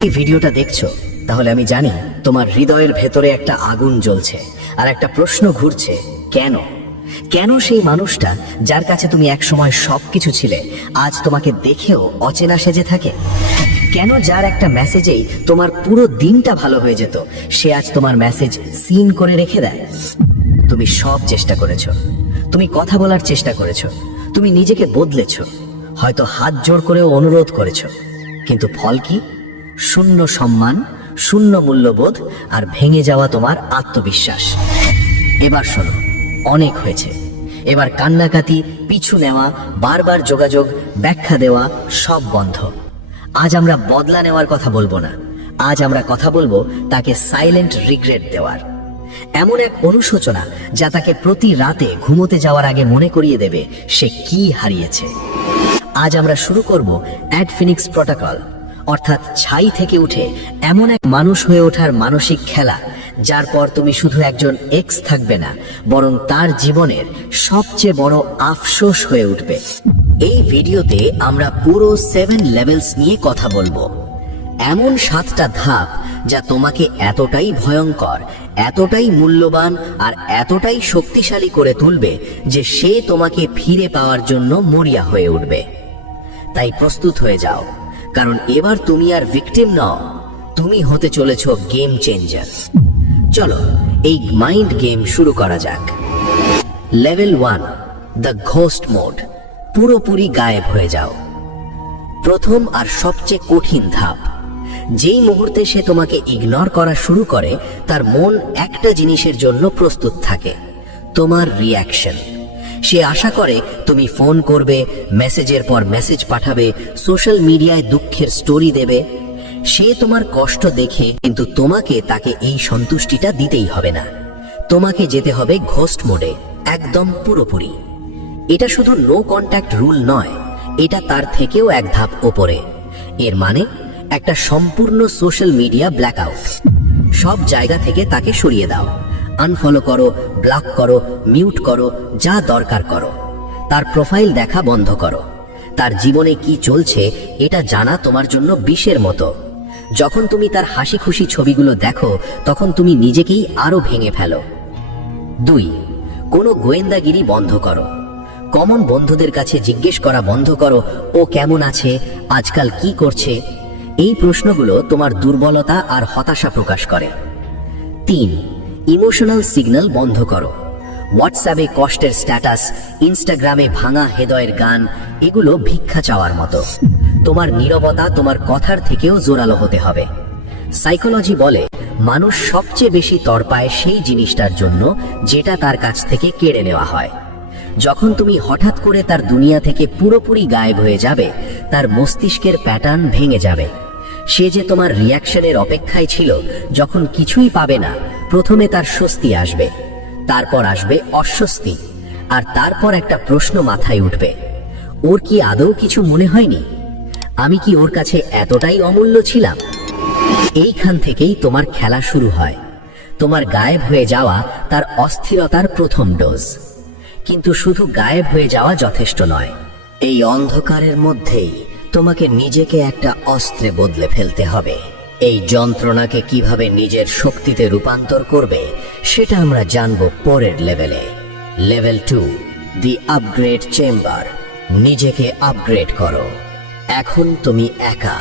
এই ভিডিওটা দেখছ, তাহলে আমি জানি তোমার হৃদয়ের ভেতরে একটা আগুন জ্বলছে আর একটা প্রশ্ন ঘুরছে, কেন? কেন সেই মানুষটা যার কাছে তুমি একসময় সব কিছু ছিলে, আজ তোমাকে দেখেও অচেনা সেজে থাকে? কেন যার একটা মেসেজেই তোমার পুরো দিনটা ভালো হয়ে যেত, সে আজ তোমার মেসেজ সিন করে রেখে দেয়? তুমি সব চেষ্টা করেছ, তুমি কথা বলার চেষ্টা করেছ, তুমি নিজেকে বদলেছো, হয়তো হাত জোর করেও অনুরোধ করেছ, কিন্তু ফল কি? শূন্য সম্মান, শূন্য মূল্যবোধ আর ভেঙে যাওয়া তোমার আত্মবিশ্বাস। এবার শোনো, অনেক হয়েছে। এবার কান্নাকাতি পিছু নেওয়া, বারবার যোগাযোগ, ব্যাখ্যা দেওয়া, সব বন্ধ। আজ আমরা বদলা নেওয়ার কথা বলব না। আজ আমরা কথা বলব তাকে সাইলেন্ট রিগ্রেট দেওয়ার। এমন এক অনুশোচনা যা তাকে প্রতি রাতে ঘুমোতে যাওয়ার আগে মনে করিয়ে দেবে সে কি হারিয়েছে। আজ আমরা শুরু করব অ্যাড ফিনিক্স প্রটোকল অর্থাৎ ছাই থেকে উঠে এমন এক মানুষ হয়ে ওঠার মানসিক খেলা, যার পর তুমি শুধু একজন এক্স থাকবে না, বরং তার জীবনের সবচেয়ে বড় আফসোস হয়ে উঠবে। এই ভিডিওতে আমরা পুরো সেভেন লেভেলস নিয়ে কথা বলব। এমন সাতটা ধাপ যা তোমাকে এতটাই ভয়ঙ্কর, এতটাই মূল্যবান আর এতটাই শক্তিশালী করে তুলবে যে সে তোমাকে ফিরে পাওয়ার জন্য মরিয়া হয়ে উঠবে। তাই প্রস্তুত হয়ে যাও। কারণ এবার তুমি আর ভিকটিম নও। তুমি হতে চলেছ গেম চেঞ্জার চলো, এই মাইন্ড গেম শুরু করা যাক। Level one the ghost mode পুরোপুরি গায়েব হয়ে যাও। প্রথম আর সবচেয়ে কঠিন ধাপ। যেই মুহূর্তে সে তোমাকে ইগনোর করা শুরু করে, তার মন একটা জিনিসের জন্য প্রস্তুত থাকে, তোমার রিয়াকশন সে আশা করে তুমি ফোন করবে, মেসেজের পর মেসেজ পাঠাবে, সোশ্যাল মিডিয়ায় দুঃখের স্টোরি দেবে। সে তোমার কষ্ট দেখে, কিন্তু তোমাকে তাকে এই সন্তুষ্টিটা দিতেই হবে না। তোমাকে যেতে হবে ঘোস্ট মোডে, একদম পুরোপুরি। এটা শুধু নো কন্ট্যাক্ট রুল নয়, এটা তার থেকেও এক ধাপ ওপরে। এর মানে একটা সম্পূর্ণ সোশ্যাল মিডিয়া ব্ল্যাকআউট। সব জায়গা থেকে তাকে সরিয়ে দাও। আনফলো করো ব্লক করো মিউট করো, যা দরকার করো। তার প্রোফাইল দেখা বন্ধ করো। তার জীবনে কি চলছে, এটা জানা তোমার জন্য বিষের মতো। যখন তুমি তার হাসি খুশি ছবিগুলো দেখো, তখন তুমি নিজেকেই আরও ভেঙে ফেলো। দুই, কোনো গোয়েন্দাগিরি বন্ধ করো। কমন বন্ধুদের কাছে জিজ্ঞেস করা বন্ধ করো, ও কেমন আছে? আজকাল কি করছে? এই প্রশ্নগুলো তোমার দুর্বলতা আর হতাশা প্রকাশ করে। তিন ইমোশনাল সিগন্যাল বন্ধ করো। হোয়াটসঅ্যাপে কষ্টের স্ট্যাটাস, ইনস্টাগ্রামে ভাঙা হৃদয়ের গান, এগুলো ভিক্ষা চাওয়ার মতো। তোমার নীরবতা তোমার কথার থেকেও জোরালো হতে হবে। সাইকোলজি বলে, মানুষ সবচেয়ে বেশি তরপায় সেই জিনিসটার জন্য যেটা তার কাছ থেকে কেড়ে নেওয়া হয়। যখন তুমি হঠাৎ করে তার দুনিয়া থেকে পুরোপুরি গায়েব হয়ে যাবে, তার মস্তিষ্কের প্যাটার্ন ভেঙে যাবে। সে যে তোমার রিয়াকশনের অপেক্ষায় ছিল, যখন কিছুই পাবে না প্রথমে তার স্বস্তি আসবে, তারপর আসবে অস্বস্তি, আর তারপর একটা প্রশ্ন মাথায় উঠবে, ওর কি আদৌ কিছু মনে হয়নি? আমি কি ওর কাছে এতটাই অমূল্য ছিলাম? এইখান থেকেই তোমার খেলা শুরু হয়, তোমার গায়েব হয়ে যাওয়া তার অস্থিরতার প্রথম ডোজ। কিন্তু শুধু গায়েব হয়ে যাওয়া যথেষ্ট নয়, এই অন্ধকারের মধ্যেই তোমাকে নিজেকে একটা অস্ত্রে বদলে ফেলতে হবে। এই যন্ত্রণাকে কীভাবে নিজের শক্তিতে রূপান্তর করবে, সেটা আমরা জানব পরের লেভেলে। Level two, the upgrade chamber. নিজেকে আপগ্রেড করো। এখন তুমি একা।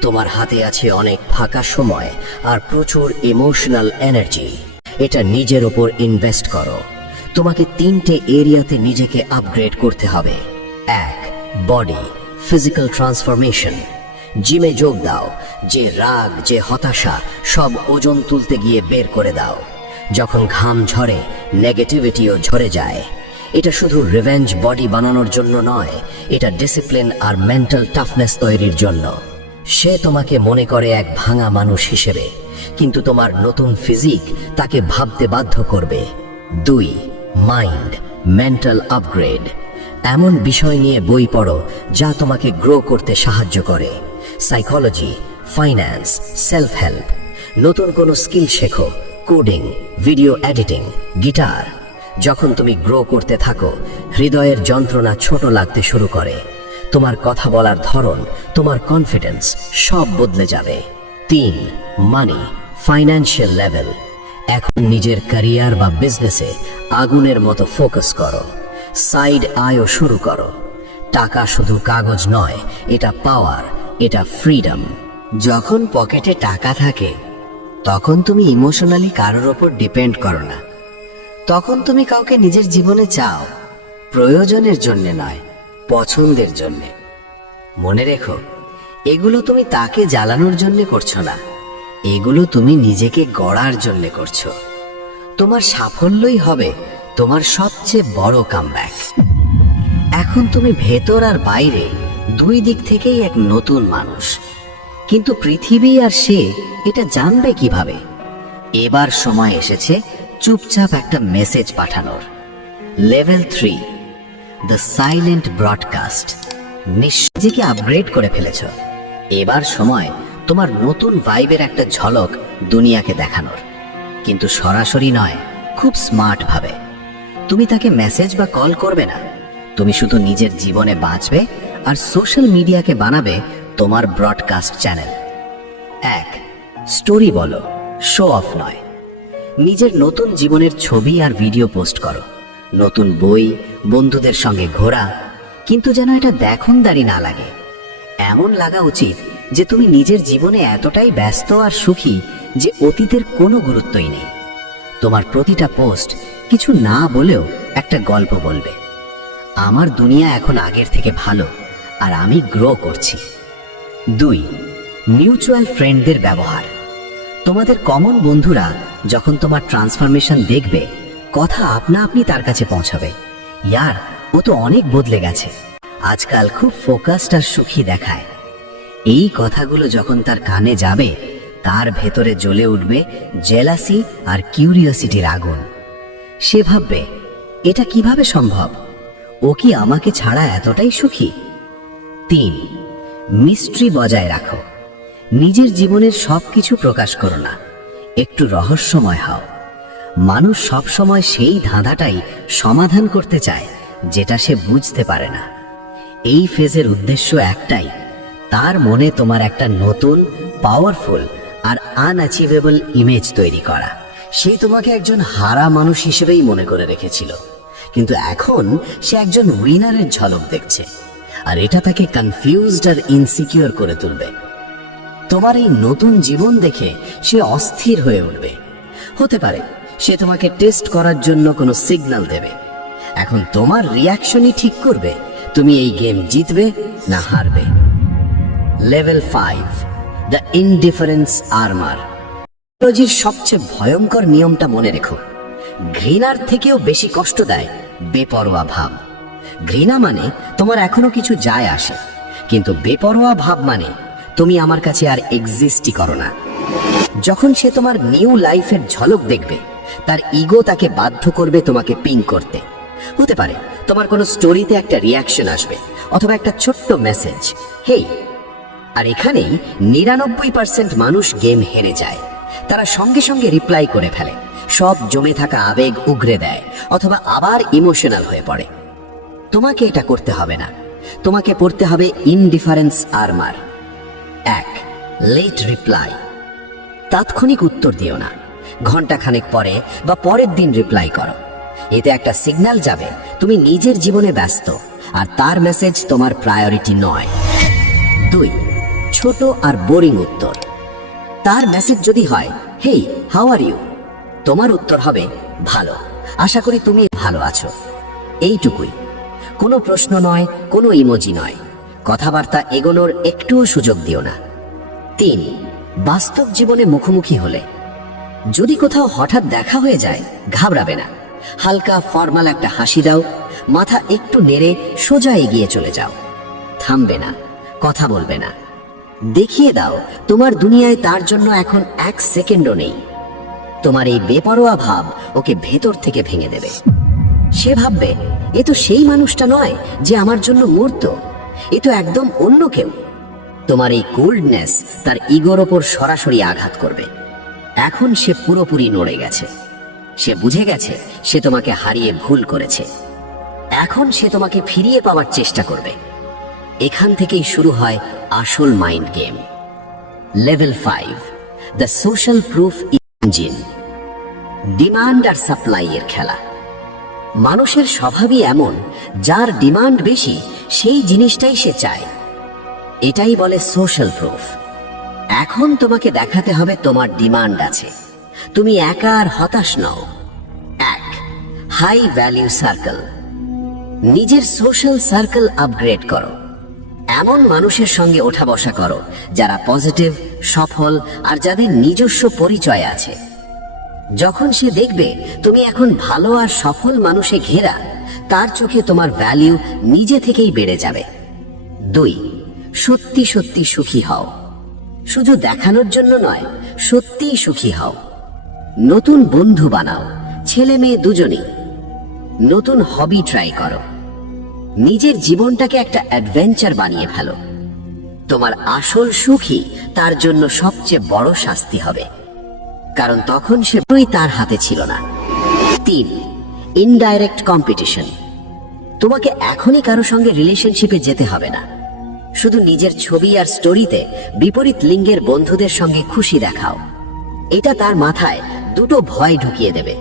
তোমার হাতে আছে অনেক ফাঁকা সময় আর প্রচুর ইমোশনাল এনার্জি। এটা নিজের ওপর ইনভেস্ট করো। তোমাকে তিনটে এরিয়াতে নিজেকে আপগ্রেড করতে হবে। এক, বডি, ফিজিক্যাল ট্রান্সফরমেশন। জিমে যোগ দাও। যে রাগ, যে হতাশা, সব ওজন তুলতে গিয়ে বের করে দাও। যখন ঘাম ঝরে, নেগেটিভিটিও ঝরে যায়। এটা শুধু রিভেঞ্জ বডি বানানোর জন্য নয়, এটা ডিসিপ্লিন আর মেন্টাল টাফনেস তৈরির জন্য। সে তোমাকে মনে করে এক ভাঙা মানুষ হিসেবে, কিন্তু তোমার নতুন ফিজিক তাকে ভাবতে বাধ্য করবে। দুই মাইন্ড মেন্টাল আপগ্রেড এমন বিষয় নিয়ে বই পড়ো যা তোমাকে গ্রো করতে সাহায্য করে। সাইকোলজি ফাইন্যান্স সেলফ হেল্প নতুন কোনো স্কিল শেখো কোডিং ভিডিও এডিটিং গিটার যখন তুমি গ্রো করতে থাকো, হৃদয়ের যন্ত্রণা ছোট লাগতে শুরু করে। তোমার কথা বলার ধরন, তোমার কনফিডেন্স সব বদলে যাবে। তিন মানি ফাইন্যান্সিয়াল লেভেল এখন নিজের ক্যারিয়ার বা বিজনেসে আগুনের মতো ফোকাস করো। সাইড আয়ও শুরু করো। টাকা শুধু কাগজ নয়, এটা পাওয়ার এটা ফ্রিডম যখন পকেটে টাকা থাকে, তখন তুমি ইমোশনালি কারোর ওপর ডিপেন্ড করো না। তখন তুমি কাউকে নিজের জীবনে চাও, প্রয়োজনের জন্য নয়, পছন্দের জন্য। মনে রেখো, এগুলো তুমি তাকে জ্বালানোর জন্য করছ না, এগুলো তুমি নিজেকে গড়ার জন্য করছ। তোমার সাফল্যই হবে তোমার সবচেয়ে বড় কামব্যাক এখন তুমি ভেতর আর বাইরে দুই দিক থেকেই এক নতুন মানুষ। কিন্তু পৃথিবী আর সে এটা জানবে কীভাবে? এবার সময় এসেছে চুপচাপ একটা মেসেজ পাঠানোর। Level three, the silent broadcast. নিশ্চয়কে upgrade করে ফেলেছ। এবার সময় তোমার নতুন ভাইবের একটা ঝলক দুনিয়াকে দেখানোর। কিন্তু সরাসরি নয়, খুব স্মার্ট ভাবে। তুমি তাকে মেসেজ বা কল করবে না। তুমি শুধু নিজের জীবনে বাঁচবে আর সোশ্যাল মিডিয়াকে বানাবে তোমার ব্রডকাস্ট চ্যানেল। এক, স্টোরি বলো শো অফ নয়। নিজের নতুন জীবনের ছবি আর ভিডিও পোস্ট করো। নতুন বই, বন্ধুদের সঙ্গে ঘোরা, কিন্তু যেন এটা দেখনদারি না লাগে। এমন লাগা উচিত যে তুমি নিজের জীবনে এতটাই ব্যস্ত আর সুখী যে অতীতের কোনো গুরুত্বই নেই। তোমার প্রতিটা পোস্ট কিছু না বলেও একটা গল্প বলবে। আমার দুনিয়া এখন আগের থেকে ভালো। আর আমি গ্রো করছি। দুই মিউচুয়াল ফ্রেন্ডদের ব্যবহার। তোমাদের কমন বন্ধুরা যখন তোমার ট্রান্সফরমেশন দেখবে, কথা আপনা আপনি তার কাছে পৌঁছাবে। ইয়ার, ও তো অনেক বদলে গেছে। আজকাল খুব ফোকাসড আর সুখী দেখায়। এই কথাগুলো যখন তার কানে যাবে, তার ভেতরে জ্বলে উঠবে জেলাসি আর কিউরিয়াসিটির আগুন। সে ভাববে, এটা কীভাবে সম্ভব? ও কি আমাকে ছাড়া এতটাই সুখী? তিন মিস্ট্রি বজায় রাখো। নিজের জীবনের সব কিছু প্রকাশ করো না। একটু রহস্যময় হও। মানুষ সব সময় সেই ধাঁধাটাই সমাধান করতে চায়, যেটা সে বুঝতে পারে না। এই ফেজের উদ্দেশ্য একটাই, তার মনে তোমার একটা নতুন পাওয়ারফুল আর আনঅ্যাচিভেবল ইমেজ তৈরি করা। সে তোমাকে একজন হারা মানুষ হিসেবেই মনে করে রেখেছিল। কিন্তু এখন সে একজন উইনারের ঝলক দেখছে। আর এটা তাকে কনফিউজড আর ইনসিকিউর করে তুলবে। তোমার এই নতুন জীবন দেখে সে অস্থির হয়ে উঠবে। হতে পারে, সে তোমাকে টেস্ট করার জন্য কোনো সিগন্যাল দেবে। এখন তোমার রিয়াকশনই ঠিক করবে, তুমি এই গেম জিতবে না হারবে। Level five the indifference armour টেকনোলজির সবচেয়ে ভয়ঙ্কর নিয়মটা মনে রেখো। ঘৃণার থেকেও বেশি কষ্ট দেয় বেপরোয়া ভাব। ঘৃণা মানে তোমার এখনও কিছু যায় আসে। কিন্তু বেপরোয়া ভাব মানে তুমি আমার কাছে আর এক্সিস্টই করো না। যখন সে তোমার নিউ লাইফের ঝলক দেখবে, তার ইগো তাকে বাধ্য করবে তোমাকে পিং করতে। হতে পারে তোমার কোনো স্টোরিতে একটা রিয়াকশন আসবে, অথবা একটা ছোট্ট মেসেজ হেই আর এখানেই নিরানব্বই পার্সেন্ট মানুষ গেম হেরে যায়। তারা সঙ্গে সঙ্গে রিপ্লাই করে ফেলে। সব জমে থাকা আবেগ উগরে দেয়, অথবা আবার ইমোশনাল হয়ে পড়ে। তোমাকে এটা করতে হবে না। তোমাকে পড়তে হবে ইনডিফারেন্স আর্মার এক লেট রিপ্লাই তাৎক্ষণিক উত্তর দিও না। ঘণ্টা খানেক পরে বা পরের দিন রিপ্লাই করো। এতে একটা সিগন্যাল যাবে, তুমি নিজের জীবনে ব্যস্ত, আর তার মেসেজ তোমার প্রায়োরিটি নয়। দুই, ছোট আর বোরিং উত্তর। তার মেসেজ যদি হয় হেই হাউ আর ইউ তোমার উত্তর হবে, ভালো। আশা করি তুমি ভালো আছো। এইটুকুই। কোনো প্রশ্ন নয়, কোনো ইমোজি নয়। কথাবার্তা এগোনোর একটুও সুযোগ দিও না। তিন, বাস্তব জীবনে মুখোমুখি হলে। যদি কোথাও হঠাৎ দেখা হয়ে যায়, ঘাবড়াবে না। হালকা, ফর্মাল একটা হাসি দাও, মাথা একটু নেড়ে সোজা এগিয়ে চলে যাও। থামবে না, কথা বলবে না। দেখিয়ে দাও, তোমার দুনিয়ায় তার জন্য এখন এক সেকেন্ডও নেই। তোমার এই বেপরোয়া ভাব ওকে ভেতর থেকে ভেঙে দেবে। সে ভাববে, এ তো সেই মানুষটা নয় যে আমার জন্য মূর্ত। এ তো একদম অন্য কেউ। তোমার এই কোল্ডনেস তার ইগোর ওপর সরাসরি আঘাত করবে। এখন সে পুরোপুরি নড়ে গেছে। সে বুঝে গেছে সে তোমাকে হারিয়ে ভুল করেছে। এখন সে তোমাকে ফিরিয়ে পাওয়ার চেষ্টা করবে। এখান থেকেই শুরু হয় আসল mind game level five the social proof engine demand R supply এর খেলা। মানুষের স্বভাবই এমন, যার ডিমান্ড বেশি, সেই জিনিসটাই সে চায়। এটাই বলে সোশ্যাল প্রুফ এখন তোমাকে দেখাতে হবে তোমার ডিমান্ড আছে। তুমি একা আর হতাশ নও। এক হাই ভ্যালিউ সার্কেল নিজের সোশ্যাল সার্কেল আপগ্রেড করো। এমন মানুষের সঙ্গে ওঠা বসা করো, যারা পজিটিভ সফল, আর যাদের নিজস্ব পরিচয় আছে। যখন সে দেখবে তুমি এখন ভালো আর সফল মানুষে ঘেরা, তার চোখে তোমার ভ্যালিউ নিজে থেকেই বেড়ে যাবে। দুই, সত্যি সত্যি সুখী হও। শুধু দেখানোর জন্য নয়, সত্যিই সুখী হও। নতুন বন্ধু বানাও, ছেলে মেয়ে দুজনেই। নতুন হবি ট্রাই করো। নিজের জীবনটাকে একটা অ্যাডভেঞ্চার বানিয়ে ফেলো। তোমার আসল সুখী তার জন্য সবচেয়ে বড় শাস্তি হবে। কারণ তখন সে পুরোই তার হাতে ছিল না। তিন ইনডাইরেক্ট কম্পিটিশন তোমাকে এখনই কারও সঙ্গে রিলেশনশিপে যেতে হবে না। শুধু নিজের ছবি আর স্টোরিতে বিপরীত লিঙ্গের বন্ধুদের সঙ্গে খুশি দেখাও। এটা তার মাথায় দুটো ভয় ঢুকিয়ে দেবে।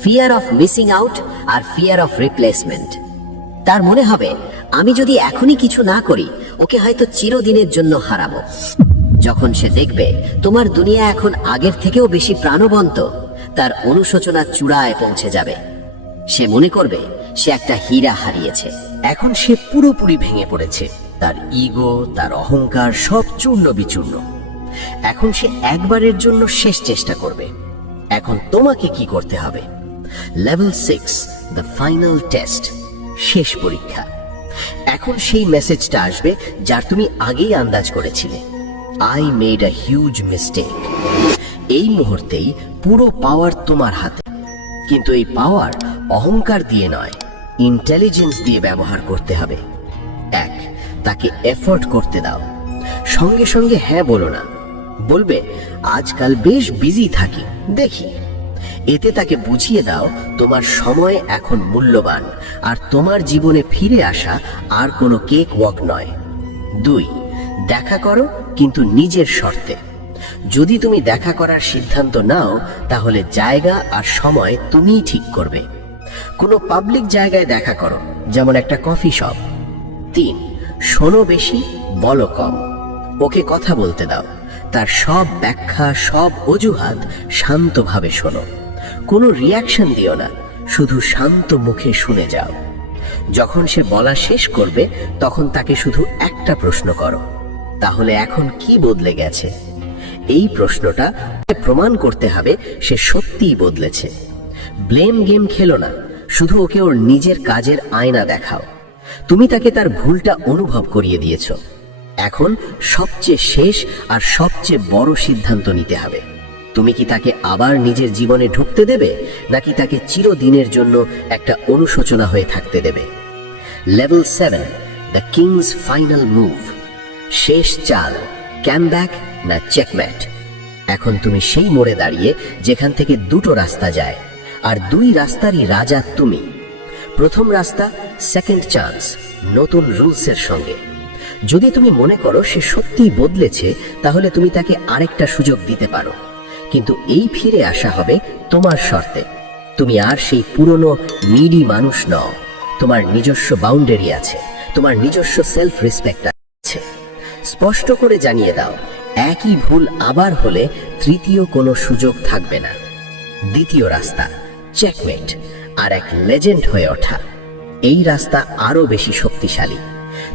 ফিয়ার অফ মিসিং আউট আর ফিয়ার অফ রিপ্লেসমেন্ট তার মনে হবে, আমি যদি এখনই কিছু না করি, ওকে হয়তো চিরদিনের জন্য হারাবো। যখন সে দেখবে তোমার দুনিয়া এখন আগের থেকেও বেশি প্রাণবন্ত, তার অনুশোচনা চূড়ায় পৌঁছে যাবে। সে মনে করবে সে একটা হীরা হারিয়েছে। এখন সে পুরোপুরি ভেঙে পড়েছে। তার ইগো, তার অহংকার সব চূর্ণ বিচূর্ণ। এখন সে একবারের জন্য শেষ চেষ্টা করবে। এখন তোমাকে কি করতে হবে? Level six the final test শেষ পরীক্ষা। এখন সেই মেসেজটা আসবে যার তুমি আগেই আন্দাজ করেছিলে। I made a huge mistake এই মুহূর্তেই পুরো পাওয়ার তোমার হাতে। কিন্তু এই পাওয়ার অহংকার দিয়ে নয় ইন্টেলিজেন্স দিয়ে ব্যবহার করতে হবে। এক, তাকে এফোর্ট করতে দাও। সঙ্গে সঙ্গে হ্যাঁ বলো না। বলবে, আজকাল বেশ বিজি থাকি, দেখি। এতে তাকে বুঝিয়ে দাও, তোমার সময় এখন মূল্যবান, আর তোমার জীবনে ফিরে আসা আর কোনো কেক ওয়াক নয়। দুই, দেখা করো কিন্তু নিজের শর্তে। যদি তুমি দেখা করার সিদ্ধান্ত নাও, তাহলে জায়গা আর সময় তুমিই ঠিক করবে। কোনো পাবলিক জায়গায় দেখা করো, যেমন একটা কফি শপ তিন, শোনো বেশি, বলো কম। ওকে কথা বলতে দাও। তার সব ব্যাখ্যা, সব অজুহাত শান্তভাবে শোনো। কোনো রিয়াকশন দিও না, শুধু শান্ত মুখে শুনে যাও। যখন সে বলা শেষ করবে, তখন তাকে শুধু একটা প্রশ্ন করো। তাহলে এখন কি বদলে গেছে? এই প্রশ্নটা প্রমাণ করতে হবে সে সত্যিই বদলেছে। ব্লেম গেম খেলো না, শুধু ওকে ওর নিজের কাজের আয়না দেখাও। তুমি তাকে তার ভুলটা অনুভব করিয়ে দিয়েছ। এখন সবচেয়ে শেষ আর সবচেয়ে বড় সিদ্ধান্ত নিতে হবে। তুমি কি তাকে আবার নিজের জীবনে ঢুকতে দেবে, নাকি তাকে চিরদিনের জন্য একটা অনুশোচনা হয়ে থাকতে দেবে? Level seven the king's final move শেষ চাল, ক্যামব্যাক না চেকম্যাট। এখন তুমি সেই মোড়ে দাঁড়িয়ে যেখান থেকে দুটো রাস্তা যায়, আর দুই রাস্তারই রাজা তুমি। প্রথম রাস্তা সেকেন্ড চান্স নতুন রুলসের সঙ্গে। যদি তুমি মনে করো সে সত্যিই বদলেছে, তাহলে তুমি তাকে আরেকটা সুযোগ দিতে পারো। কিন্তু এই ফিরে আসা হবে তোমার শর্তে। তুমি আর সেই পুরনো নিডি মানুষ নও। তোমার নিজস্ব বাউন্ডারি আছে। তোমার নিজস্ব সেলফ রেসপেক্ট আছে স্পষ্ট করে জানিয়ে দাও, একই ভুল আবার হলে তৃতীয় কোনো সুযোগ থাকবে না। দ্বিতীয় রাস্তা চেকমেট আর এক লেজেন্ড হয়ে ওঠা। এই রাস্তা আরও বেশি শক্তিশালী।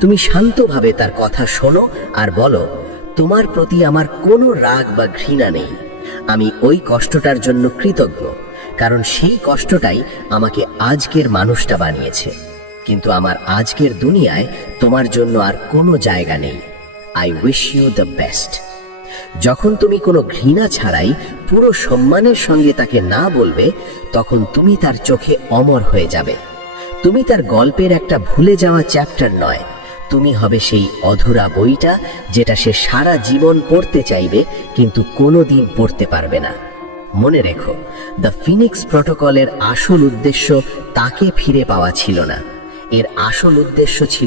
তুমি শান্তভাবে তার কথা শোনো আর বলো, তোমার প্রতি আমার কোনো রাগ বা ঘৃণা নেই। আমি ওই কষ্টটার জন্য কৃতজ্ঞ, কারণ সেই কষ্টটাই আমাকে আজকের মানুষটা বানিয়েছে। কিন্তু আমার আজকের দুনিয়ায় তোমার জন্য আর কোনো জায়গা নেই। I wish you the best যখন তুমি কোনো ঘৃণা ছাড়াই পুরো সম্মানের সঙ্গে তাকে না বলবে, তখন তুমি তার চোখে অমর হয়ে যাবে। তুমি তার গল্পের একটা ভুলে যাওয়া চ্যাপ্টার নয়। তুমি হবে সেই অধুরা বইটা যেটা সে সারা জীবন পড়তে চাইবে, কিন্তু কোনোদিন পড়তে পারবে না। মনে রেখো দ্য ফিনিক্স প্রটোকলের আসল উদ্দেশ্য তাকে ফিরে পাওয়া ছিল না। এর আসল উদ্দেশ্য ছিল